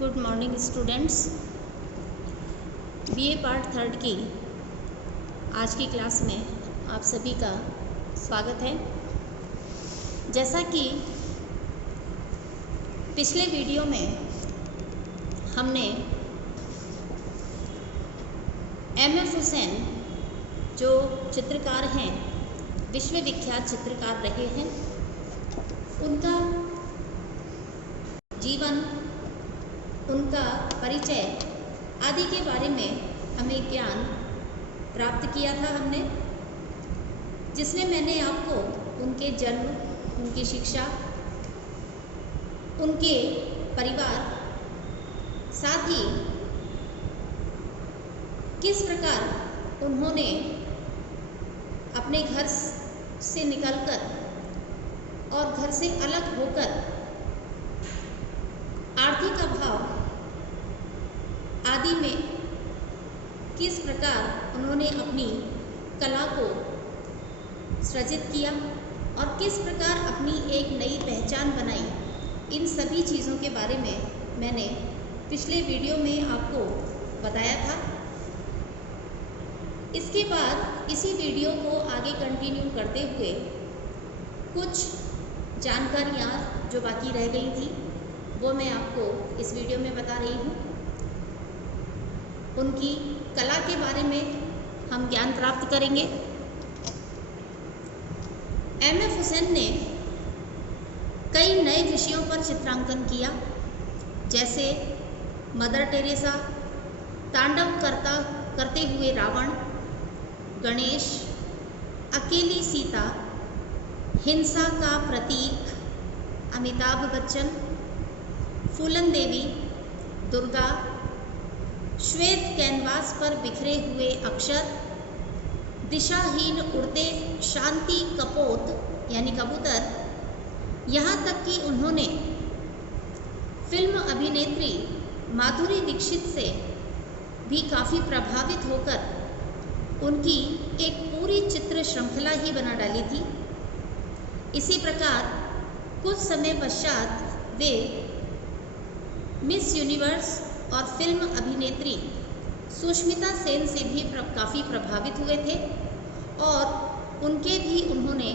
Good morning students. BA part 3 की आज की क्लास में आप सभी का स्वागत है। जैसा कि पिछले वीडियो में हमने एमएफ हुसैन जो चित्रकार हैं, विश्वविख्यात चित्रकार रहे हैं, उनका जीवन, उनका परिचय आदि के बारे में हमें ज्ञान प्राप्त किया था हमने, जिसमें मैंने आपको उनके जन्म, उनकी शिक्षा, उनके परिवार, साथ ही किस प्रकार उन्होंने अपने घर से निकलकर और घर से अलग होकर आर्थिक अभाव आदि में किस प्रकार उन्होंने अपनी कला को सृजित किया और किस प्रकार अपनी एक नई पहचान बनाई, इन सभी चीज़ों के बारे में मैंने पिछले वीडियो में आपको बताया था। इसके बाद इसी वीडियो को आगे कंटिन्यू करते हुए कुछ जानकारियाँ जो बाकी रह गई थी वो मैं आपको इस वीडियो में बता रही हूँ। उनकी कला के बारे में हम ज्ञान प्राप्त करेंगे। एमएफ हुसैन ने कई नए विषयों पर चित्रांकन किया, जैसे मदर टेरेसा, तांडव करते हुए रावण, गणेश, अकेली सीता, हिंसा का प्रतीक, अमिताभ बच्चन, फूलन देवी, दुर्गा, श्वेत कैनवास पर बिखरे हुए अक्षर, दिशाहीन उड़ते शांति कपोत यानी कबूतर, यहाँ तक कि उन्होंने फिल्म अभिनेत्री माधुरी दीक्षित से भी काफ़ी प्रभावित होकर उनकी एक पूरी चित्र श्रृंखला ही बना डाली थी। इसी प्रकार कुछ समय पश्चात वे मिस यूनिवर्स और फिल्म अभिनेत्री सुष्मिता सेन से भी काफ़ी प्रभावित हुए थे और उनके भी उन्होंने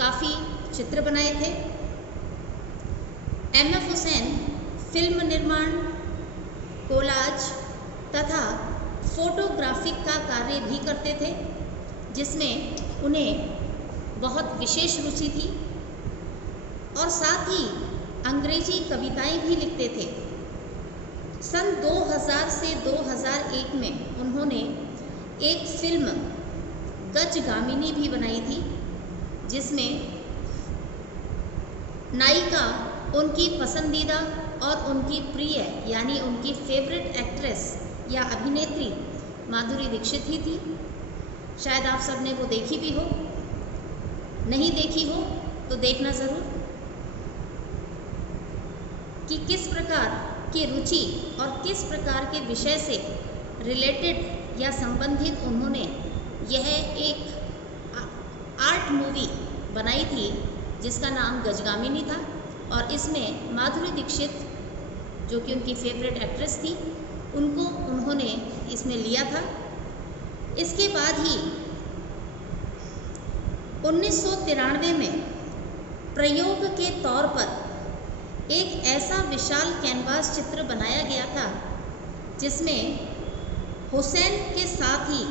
काफ़ी चित्र बनाए थे। एमएफ हुसैन फिल्म निर्माण, कोलाज तथा फोटोग्राफिक का कार्य भी करते थे, जिसमें उन्हें बहुत विशेष रुचि थी और साथ ही अंग्रेजी कविताएं भी लिखते थे। सन 2000 से 2001 में उन्होंने एक फिल्म गजगामिनी भी बनाई थी, जिसमें नायिका उनकी पसंदीदा और उनकी प्रिय यानी उनकी फेवरेट एक्ट्रेस या अभिनेत्री माधुरी दीक्षित ही थी। शायद आप सब ने वो देखी भी हो, नहीं देखी हो तो देखना ज़रूर कि किस प्रकार की रुचि और किस प्रकार के विषय से रिलेटेड या संबंधित उन्होंने यह एक आर्ट मूवी बनाई थी जिसका नाम गजगामिनी था। और इसमें माधुरी दीक्षित जो कि उनकी फेवरेट एक्ट्रेस थी, उनको उन्होंने इसमें लिया था। इसके बाद ही 1993 में प्रयोग के तौर पर एक ऐसा विशाल कैनवास चित्र बनाया गया था जिसमें हुसैन के साथ ही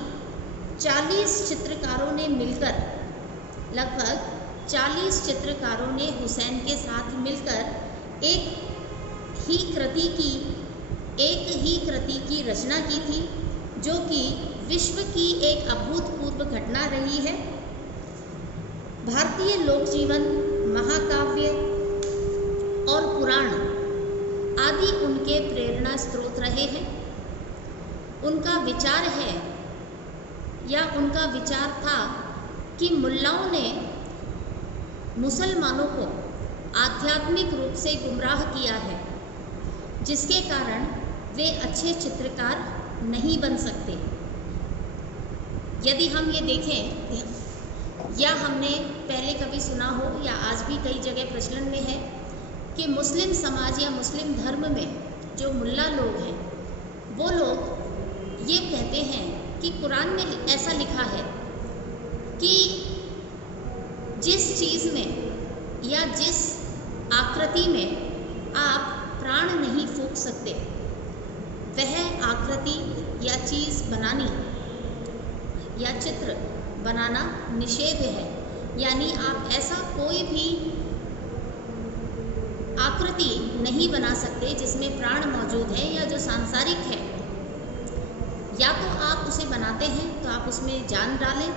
40 चित्रकारों ने मिलकर, लगभग 40 चित्रकारों ने हुसैन के साथ मिलकर एक ही कृति की रचना की थी, जो कि विश्व की एक अभूतपूर्व घटना रही है। भारतीय लोकजीवन, महाकाव्य और पुराण आदि उनके प्रेरणा स्रोत रहे हैं। उनका विचार है या उनका विचार था कि मुल्लाओं ने मुसलमानों को आध्यात्मिक रूप से गुमराह किया है, जिसके कारण वे अच्छे चित्रकार नहीं बन सकते। यदि हम ये देखें या हमने पहले कभी सुना हो या आज भी कई जगह प्रचलन में है कि मुस्लिम समाज या मुस्लिम धर्म में जो मुल्ला लोग हैं वो लोग ये कहते हैं कि कुरान में ऐसा लिखा है कि जिस चीज़ में या जिस आकृति में आप प्राण नहीं फूंक सकते वह आकृति या चीज़ बनानी या चित्र बनाना निषेध है। यानी आप ऐसा कोई भी आकृति नहीं बना सकते जिसमें प्राण मौजूद है या जो सांसारिक है। या तो आप उसे बनाते हैं तो आप उसमें जान डालें,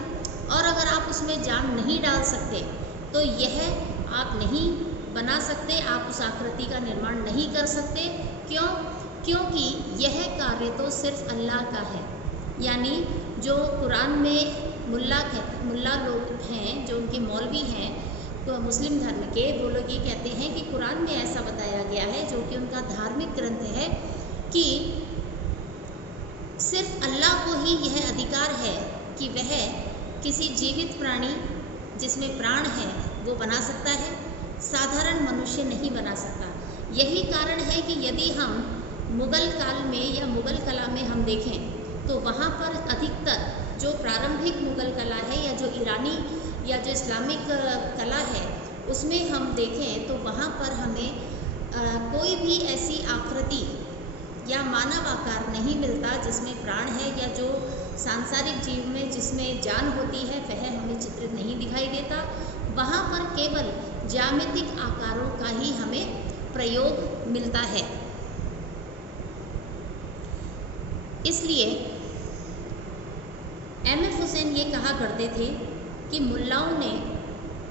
और अगर आप उसमें जान नहीं डाल सकते तो यह आप नहीं बना सकते, आप उस आकृति का निर्माण नहीं कर सकते। क्यों? क्योंकि यह कार्य तो सिर्फ अल्लाह का है। यानी जो कुरान में मुल्ला लोग हैं, जो उनके मौलवी हैं तो मुस्लिम धर्म के, वो लोग ये कहते हैं कि कुरान में ऐसा बताया गया है, जो कि उनका धार्मिक ग्रंथ है, कि सिर्फ अल्लाह को ही यह अधिकार है कि वह किसी जीवित प्राणी जिसमें प्राण है वो बना सकता है, साधारण मनुष्य नहीं बना सकता। यही कारण है कि यदि हम मुग़ल काल में या मुग़ल कला में हम देखें तो वहाँ पर अधिकतर जो प्रारंभिक मुग़ल कला है या जो ईरानी या जो इस्लामिक कला है उसमें हम देखें तो वहाँ पर हमें कोई भी ऐसी आकृति या मानव आकार नहीं मिलता जिसमें प्राण है, या जो सांसारिक जीव में जिसमें जान होती है वह हमें चित्रित नहीं दिखाई देता। वहाँ पर केवल ज्यामितिक आकारों का ही हमें प्रयोग मिलता है। इसलिए एम.एफ. हुसैन ये कहा करते थे कि मुल्लाओं ने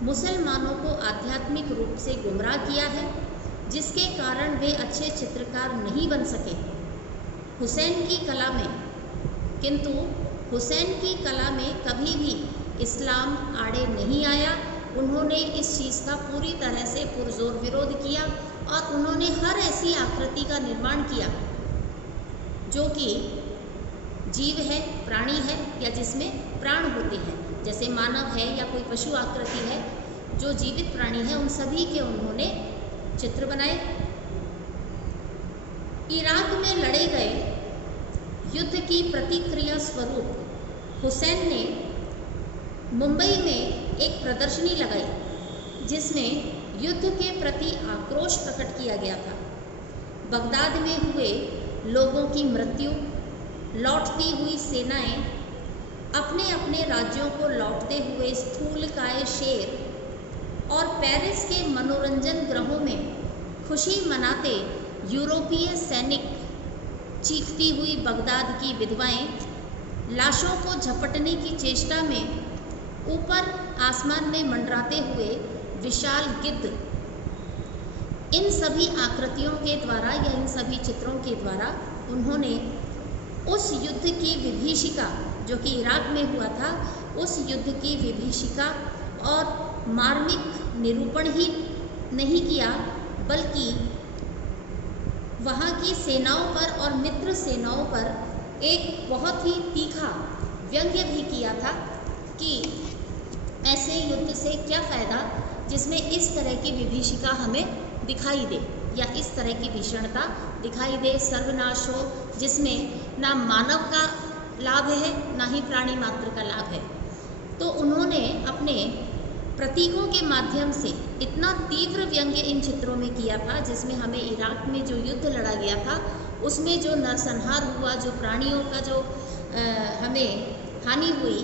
मुसलमानों को आध्यात्मिक रूप से गुमराह किया है, जिसके कारण वे अच्छे चित्रकार नहीं बन सके। हुसैन की कला में किंतु हुसैन की कला में कभी भी इस्लाम आड़े नहीं आया। उन्होंने इस चीज़ का पूरी तरह से पुरजोर विरोध किया और उन्होंने हर ऐसी आकृति का निर्माण किया जो कि जीव है, प्राणी है या जिसमें प्राण होते हैं, जैसे मानव है या कोई पशु आकृति है, जो जीवित प्राणी है, उन सभी के उन्होंने चित्र बनाए। इराक में लड़े गए युद्ध की प्रतिक्रिया स्वरूप हुसैन ने मुंबई में एक प्रदर्शनी लगाई जिसमें युद्ध के प्रति आक्रोश प्रकट किया गया था। बगदाद में हुए लोगों की मृत्यु, लौटती हुई सेनाएं, अपने अपने राज्यों को लौटते हुए स्थूलकाय शेर और पेरिस के मनोरंजन गृहों में खुशी मनाते यूरोपीय सैनिक, चीखती हुई बगदाद की विधवाएं, लाशों को झपटने की चेष्टा में ऊपर आसमान में मंडराते हुए विशाल गिद्ध, इन सभी आकृतियों के द्वारा या इन सभी चित्रों के द्वारा उन्होंने उस युद्ध की विभीषिका जो कि इराक में हुआ था, उस युद्ध की विभीषिका और मार्मिक निरूपण ही नहीं किया, बल्कि वहाँ की सेनाओं पर और मित्र सेनाओं पर एक बहुत ही तीखा व्यंग्य भी किया था कि ऐसे युद्ध से क्या फ़ायदा जिसमें इस तरह की विभीषिका हमें दिखाई दे या इस तरह की भीषणता दिखाई दे, सर्वनाश हो, जिसमें ना मानव का लाभ है ना ही प्राणी मात्र का लाभ है। तो उन्होंने अपने प्रतीकों के माध्यम से इतना तीव्र व्यंग्य इन चित्रों में किया था, जिसमें हमें इराक में जो युद्ध लड़ा गया था उसमें जो नरसंहार हुआ, जो प्राणियों का जो हमें हानि हुई,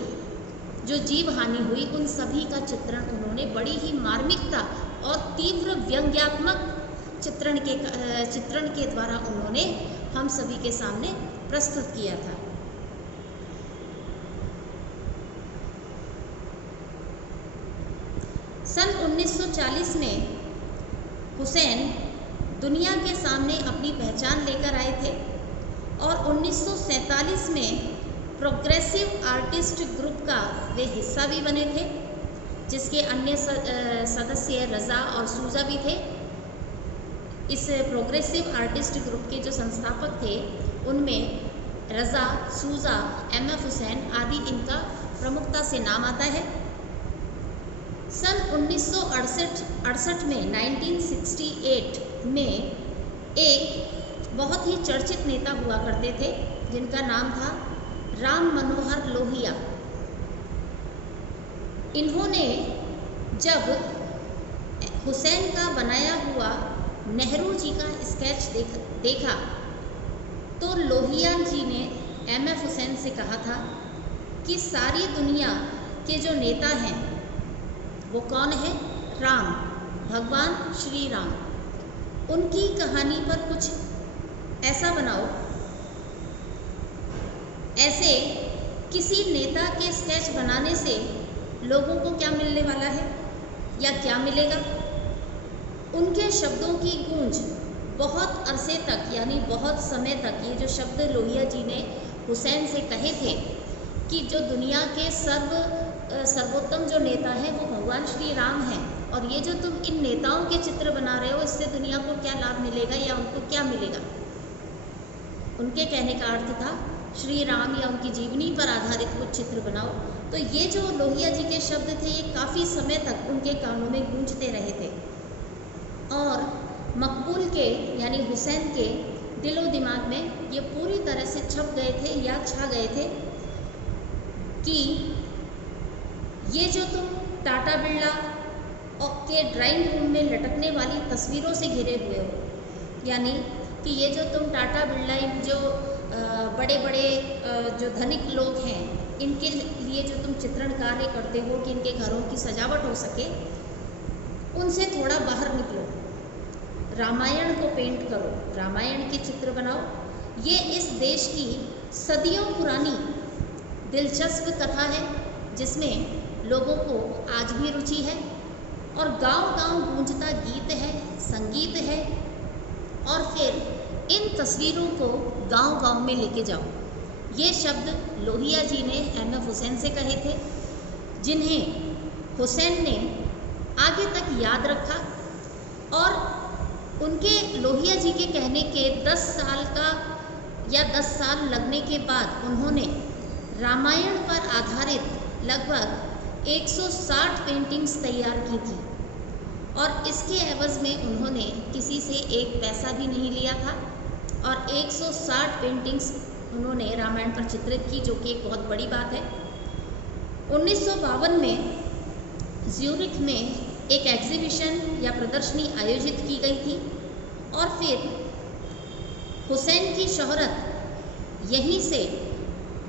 जो जीव हानि हुई, उन सभी का चित्रण उन्होंने बड़ी ही मार्मिकता और तीव्र व्यंग्यात्मक चित्रण के द्वारा उन्होंने हम सभी के सामने प्रस्तुत किया था। सन 1940 में हुसैन दुनिया के सामने अपनी पहचान लेकर आए थे और 1947 में प्रोग्रेसिव आर्टिस्ट ग्रुप का वे हिस्सा भी बने थे, जिसके अन्य सदस्य रज़ा और सूजा भी थे। इस प्रोग्रेसिव आर्टिस्ट ग्रुप के जो संस्थापक थे उनमें रज़ा, सूजा, एम.एफ. हुसैन आदि इनका प्रमुखता से नाम आता है। सन 1968 में 1968 में एक बहुत ही चर्चित नेता हुआ करते थे जिनका नाम था राम मनोहर लोहिया। इन्होंने जब हुसैन का बनाया हुआ नेहरू जी का स्केच देखा तो लोहिया जी ने एमएफ हुसैन से कहा था कि सारी दुनिया के जो नेता हैं वो कौन है? राम, भगवान श्री राम। उनकी कहानी पर कुछ ऐसा बनाओ, ऐसे किसी नेता के स्केच बनाने से लोगों को क्या मिलने वाला है या क्या मिलेगा? उनके शब्दों की गूंज बहुत अरसे तक, यानी बहुत समय तक, ये जो शब्द लोहिया जी ने हुसैन से कहे थे कि जो दुनिया के सर्वोत्तम जो नेता हैं वो भगवान श्री राम हैं, और ये जो तुम इन नेताओं के चित्र बना रहे हो इससे दुनिया को क्या लाभ मिलेगा या उनको क्या मिलेगा? उनके कहने का अर्थ था श्री राम या उनकी जीवनी पर आधारित कुछ चित्र बनाओ। तो ये जो लोहिया जी के शब्द थे ये काफ़ी समय तक उनके कानों में गूंजते रहे थे और मकबूल के यानी हुसैन के दिलो दिमाग में ये पूरी तरह से छप गए थे या छा गए थे कि ये जो तुम टाटा बिरला के ड्राइंग रूम में लटकने वाली तस्वीरों से घिरे हुए हो, यानी कि ये जो तुम टाटा बिरला जो बड़े बड़े जो धनिक लोग हैं इनके लिए जो तुम चित्रण कार्य करते हो कि इनके घरों की सजावट हो सके, उनसे थोड़ा बाहर निकलो, रामायण को पेंट करो, रामायण के चित्र बनाओ। ये इस देश की सदियों पुरानी दिलचस्प कथा है जिसमें लोगों को आज भी रुचि है और गांव-गांव गूंजता गीत है, संगीत है, और फिर इन तस्वीरों को गांव-गांव में लेके जाओ। ये शब्द लोहिया जी ने एमएफ हुसैन से कहे थे, जिन्हें हुसैन ने आगे तक याद रखा और उनके लोहिया जी के कहने के 10 साल लगने के बाद उन्होंने रामायण पर आधारित लगभग 160 पेंटिंग्स तैयार की थी और इसके एवज में उन्होंने किसी से एक पैसा भी नहीं लिया था और 160 पेंटिंग्स उन्होंने रामायण पर चित्रित की, जो कि एक बहुत बड़ी बात है। 1952 में ज्यूरिख में एक एग्जीबिशन या प्रदर्शनी आयोजित की गई थी और फिर हुसैन की शोहरत यहीं से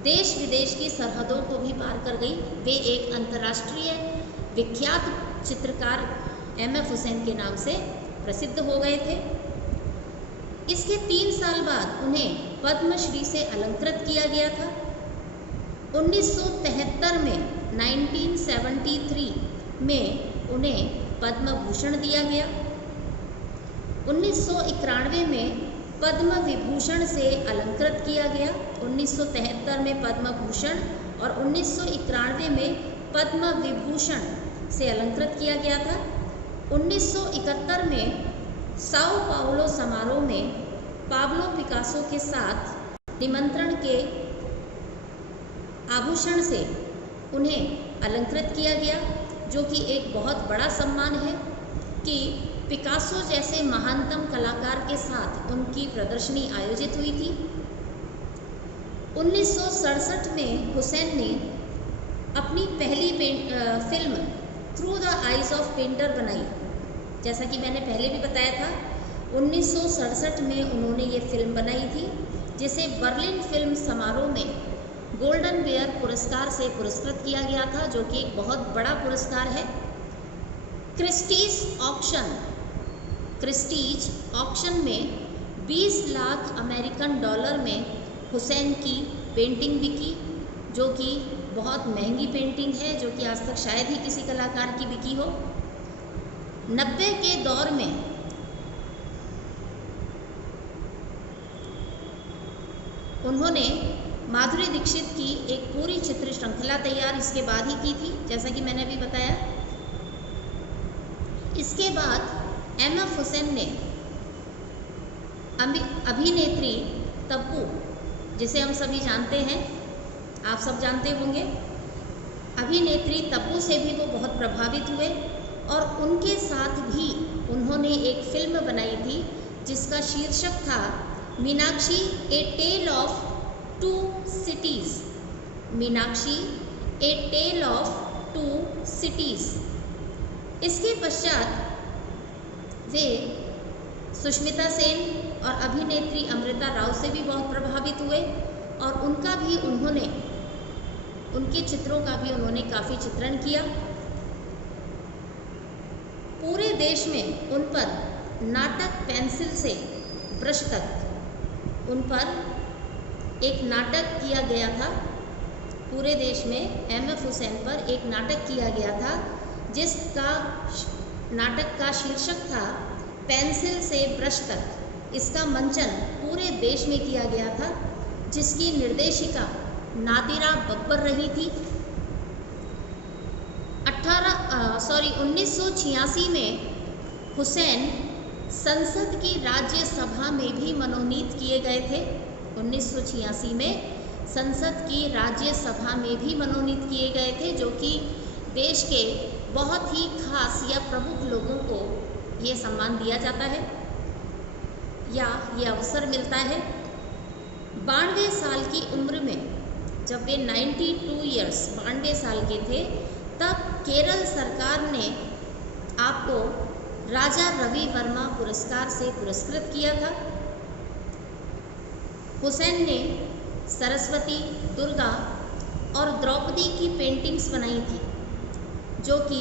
देश विदेश की सरहदों को भी पार कर गई। वे एक अंतर्राष्ट्रीय विख्यात चित्रकार एमएफ हुसैन के नाम से प्रसिद्ध हो गए थे। इसके 3 साल बाद उन्हें पद्मश्री से अलंकृत किया गया था। 1973 में 1973 में उन्हें पद्म भूषण दिया गया। 1991 में पद्म विभूषण से अलंकृत किया गया। 1973 में पद्म भूषण और 1991 में पद्म विभूषण से अलंकृत किया गया था। 1971 में साओ पाउलो समारोह में पाब्लो पिकासो के साथ निमंत्रण के आभूषण से उन्हें अलंकृत किया गया, जो कि एक बहुत बड़ा सम्मान है कि पिकासो जैसे महानतम कलाकार के साथ उनकी प्रदर्शनी आयोजित हुई थी। 1967 में हुसैन ने अपनी पहली film through the eyes of painter बनाई। जैसा कि मैंने पहले भी बताया था, 1967 में उन्होंने ये फिल्म बनाई थी जिसे बर्लिन फिल्म समारोह में गोल्डन बेयर पुरस्कार से पुरस्कृत किया गया था, जो कि एक बहुत बड़ा पुरस्कार है। क्रिस्टीज ऑक्शन में 20 लाख अमेरिकन डॉलर में हुसैन की पेंटिंग बिकी, जो कि बहुत महंगी पेंटिंग है, जो कि आज तक शायद ही किसी कलाकार की बिकी हो। 90 के दौर में उन्होंने माधुरी दीक्षित की एक पूरी चित्र श्रृंखला तैयार इसके बाद ही की थी, जैसा कि मैंने अभी बताया। इसके बाद एमएफ हुसैन ने अभिनेत्री तब्बू, जिसे हम सभी जानते हैं, आप सब जानते होंगे, अभिनेत्री तब्बू से भी वो बहुत प्रभावित हुए और उनके साथ भी उन्होंने एक फिल्म बनाई थी जिसका शीर्षक था Meenakshi a tale of two cities, Meenakshi a tale of two cities. इसके पश्चात वे सुष्मिता सेन और अभिनेत्री अमृता राव से भी बहुत प्रभावित हुए और उनका भी उन्होंने, उनके चित्रों का भी उन्होंने काफ़ी चित्रण किया। पूरे देश में उन पर नाटक पेंसिल से ब्रश तक, उन पर एक नाटक किया गया था। पूरे देश में एम.एफ. हुसैन पर एक नाटक किया गया था जिसका नाटक का शीर्षक था पेंसिल से ब्रश तक। इसका मंचन पूरे देश में किया गया था, जिसकी निर्देशिका नादिरा बब्बर रही थी। 1986 में हुसैन संसद की राज्यसभा में भी मनोनीत किए गए थे। 1986 में संसद की राज्यसभा में भी मनोनीत किए गए थे, जो कि देश के बहुत ही खास या प्रमुख लोगों को ये सम्मान दिया जाता है या ये अवसर मिलता है। 92 साल की उम्र में, जब वे 92 साल के थे, तब केरल सरकार ने आपको राजा रवि वर्मा पुरस्कार से पुरस्कृत किया था। हुसैन ने सरस्वती, दुर्गा और द्रौपदी की पेंटिंग्स बनाई थी, जो कि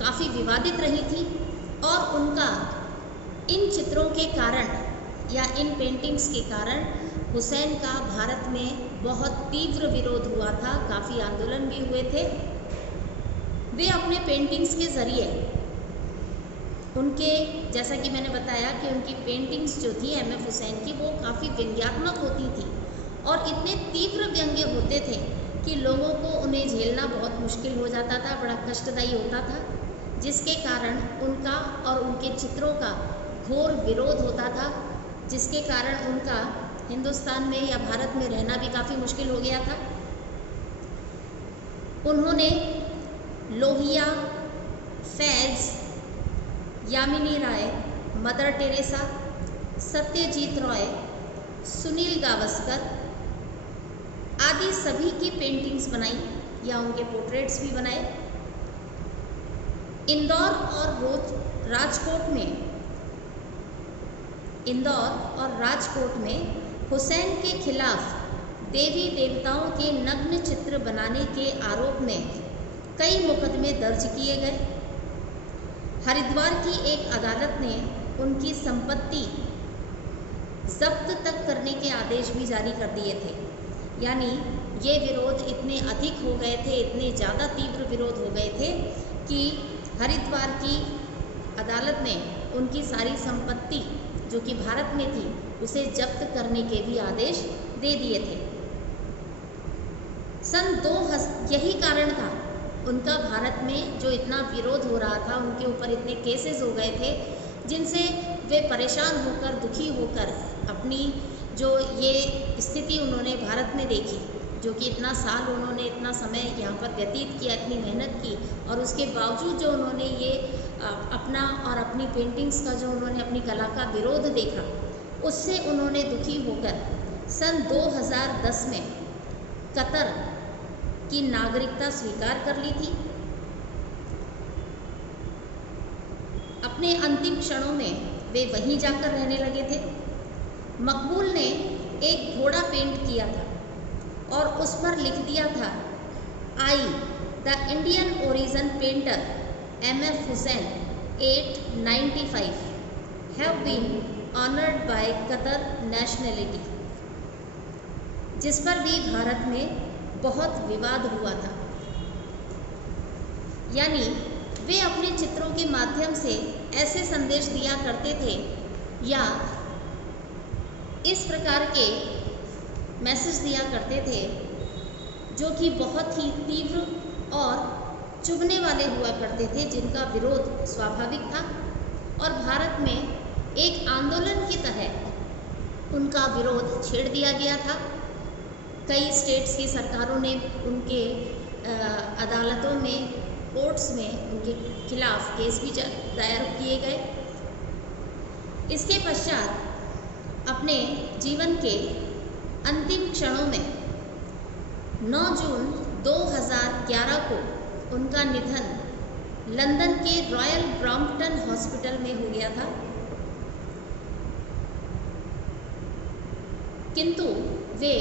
काफ़ी विवादित रही थी और उनका इन चित्रों के कारण या इन पेंटिंग्स के कारण हुसैन का भारत में बहुत तीव्र विरोध हुआ था। काफ़ी आंदोलन भी हुए थे। वे अपने पेंटिंग्स के ज़रिए, उनके, जैसा कि मैंने बताया कि उनकी पेंटिंग्स जो थी एम.एफ. हुसैन की, वो काफ़ी व्यंग्यात्मक होती थी और इतने तीव्र व्यंग्य होते थे कि लोगों को उन्हें झेलना बहुत मुश्किल हो जाता था, बड़ा कष्टदायी होता था, जिसके कारण उनका और उनके चित्रों का घोर विरोध होता था, जिसके कारण उनका हिंदुस्तान में या भारत में रहना भी काफ़ी मुश्किल हो गया था। उन्होंने लोहिया, फैज़, यामिनी राय, मदर टेरेसा, सत्यजीत रॉय, सुनील गावस्कर आदि सभी की पेंटिंग्स बनाई या उनके पोर्ट्रेट्स भी बनाए। इंदौर और राजकोट में हुसैन के खिलाफ देवी देवताओं के नग्न चित्र बनाने के आरोप में कई मुकदमे दर्ज किए गए। हरिद्वार की एक अदालत ने उनकी संपत्ति जब्त तक करने के आदेश भी जारी कर दिए थे। यानी ये विरोध इतने अधिक हो गए थे, इतने ज़्यादा तीव्र विरोध हो गए थे कि हरिद्वार की अदालत ने उनकी सारी संपत्ति जो कि भारत में थी उसे जब्त करने के भी आदेश दे दिए थे। यही कारण था उनका भारत में जो इतना विरोध हो रहा था, उनके ऊपर इतने केसेस हो गए थे, जिनसे वे परेशान होकर, दुखी होकर अपनी जो ये स्थिति उन्होंने भारत में देखी, जो कि इतना साल उन्होंने इतना समय यहाँ पर व्यतीत किया, इतनी मेहनत की, और उसके बावजूद जो उन्होंने ये अपना और अपनी पेंटिंग्स का जो उन्होंने अपनी कला का विरोध देखा, उससे उन्होंने दुखी होकर सन 2010 में कतर की नागरिकता स्वीकार कर ली थी। अपने अंतिम क्षणों में वे वहीं जाकर रहने लगे थे। मकबूल ने एक घोड़ा पेंट किया था और उस पर लिख दिया था, I the Indian origin painter M F. Hussain 895 have been honoured by Qatar nationality, जिस पर भी भारत में बहुत विवाद हुआ था। यानी वे अपने चित्रों के माध्यम से ऐसे संदेश दिया करते थे या इस प्रकार के मैसेज दिया करते थे जो कि बहुत ही तीव्र और चुभने वाले हुआ करते थे, जिनका विरोध स्वाभाविक था और भारत में एक आंदोलन की तरह उनका विरोध छेड़ दिया गया था। कई स्टेट्स की सरकारों ने उनके अदालतों में, कोर्ट्स में उनके खिलाफ केस भी दायर किए गए। इसके पश्चात अपने जीवन के अंतिम क्षणों में 9 जून 2011 को उनका निधन लंदन के रॉयल ब्रॉम्पटन हॉस्पिटल में हो गया था। किंतु वे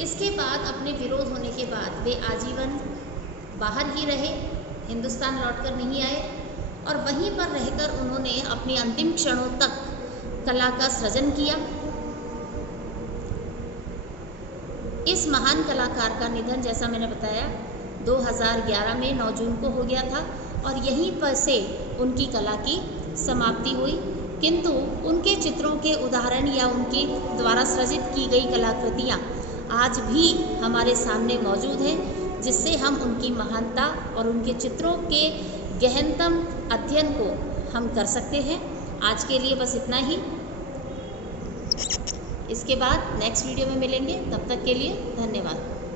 इसके बाद अपने विरोध होने के बाद वे आजीवन बाहर ही रहे, हिंदुस्तान लौटकर नहीं आए और वहीं पर रहकर उन्होंने अपने अंतिम क्षणों तक कला का सृजन किया। इस महान कलाकार का निधन, जैसा मैंने बताया, 2011 में 9 जून को हो गया था और यहीं पर से उनकी कला की समाप्ति हुई। किंतु उनके चित्रों के उदाहरण या उनके द्वारा सृजित की गई कलाकृतियाँ आज भी हमारे सामने मौजूद हैं, जिससे हम उनकी महानता और उनके चित्रों के गहनतम अध्ययन को हम कर सकते हैं। आज के लिए बस इतना ही। इसके बाद नेक्स्ट वीडियो में मिलेंगे, तब तक के लिए धन्यवाद।